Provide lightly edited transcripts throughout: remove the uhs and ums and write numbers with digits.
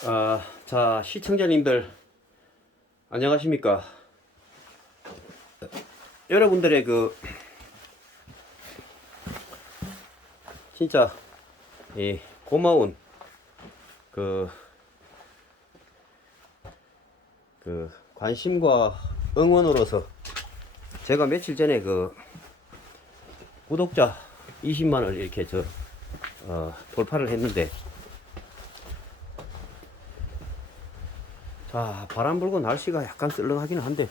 자, 시청자님들, 안녕하십니까. 여러분들의 진짜, 고마운, 그, 관심과 응원으로서 제가 며칠 전에 구독자 20만을 이렇게 돌파를 했는데, 자, 바람 불고 날씨가 약간 썰렁하긴 한데,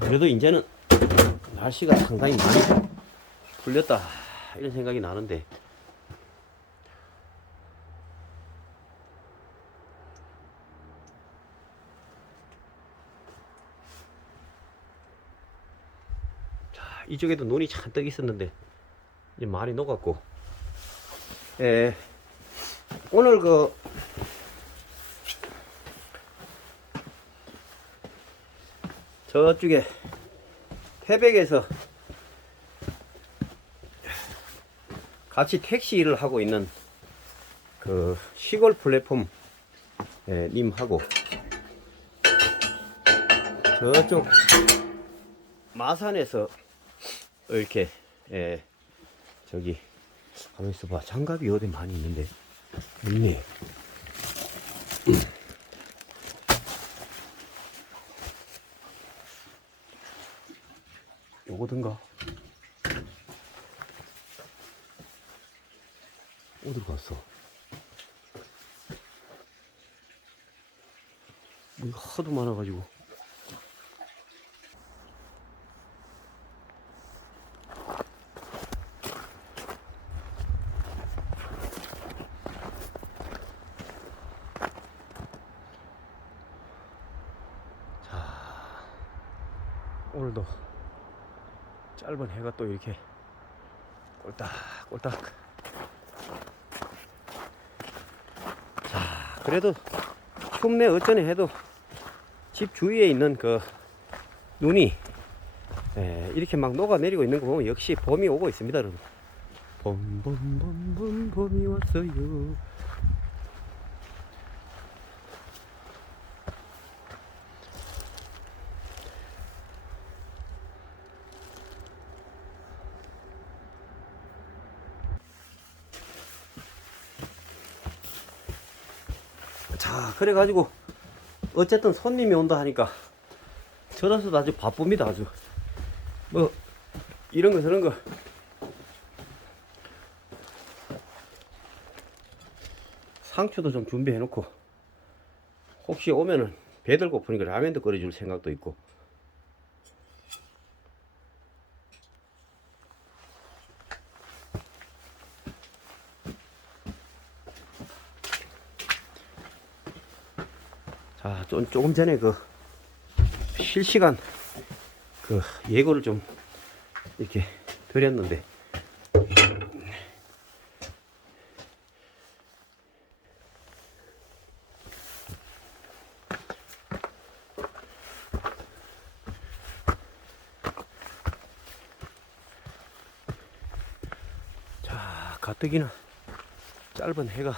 그래도 이제는 날씨가 상당히 많이 풀렸다, 이런 생각이 나는데, 자, 이쪽에도 눈이 잔뜩 있었는데, 이제 많이 녹았고, 오늘 저쪽에 태백에서 같이 택시 일을 하고 있는 시골 플랫폼 님하고 저쪽 마산에서 이렇게 저기 가만 있어봐. 장갑이 어디 많이 있는데 있네. 요거든가? 어디로 갔어? 뭐 하도 많아가지고. 자, 오늘도 짧은 해가 또 이렇게 꼴딱꼴딱. 자, 그래도 춥네 어쩌네 해도 집 주위에 있는 눈이 이렇게 막 녹아내리고 있는 거 보면 역시 봄이 오고 있습니다, 여러분. 봄이 왔어요. 자, 그래가지고 어쨌든 손님이 온다 하니까 저로서도 아주 바쁩니다. 아주 뭐 이런 거 저런 거 상추도 좀 준비해 놓고 혹시 오면은 배들 고프니까 라면도 끓여줄 생각도 있고. 자, 조금 전에 실시간 예고를 좀 이렇게 드렸는데, 자, 가뜩이나 짧은 해가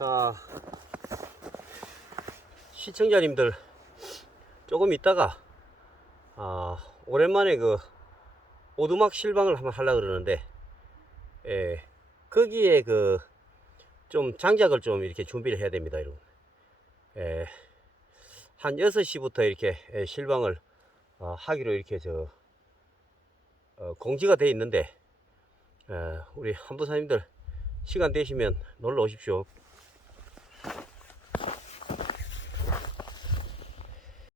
자, 시청자님들 조금 있다가 오랜만에 그 오두막 실방을 한번 하려고 그러는데, 거기에 그 좀 장작을 좀 이렇게 준비를 해야 됩니다, 여러분. 한 6시부터 이렇게 실방을 하기로 이렇게 공지가 돼 있는데, 우리 한부사님들 시간 되시면 놀러 오십시오.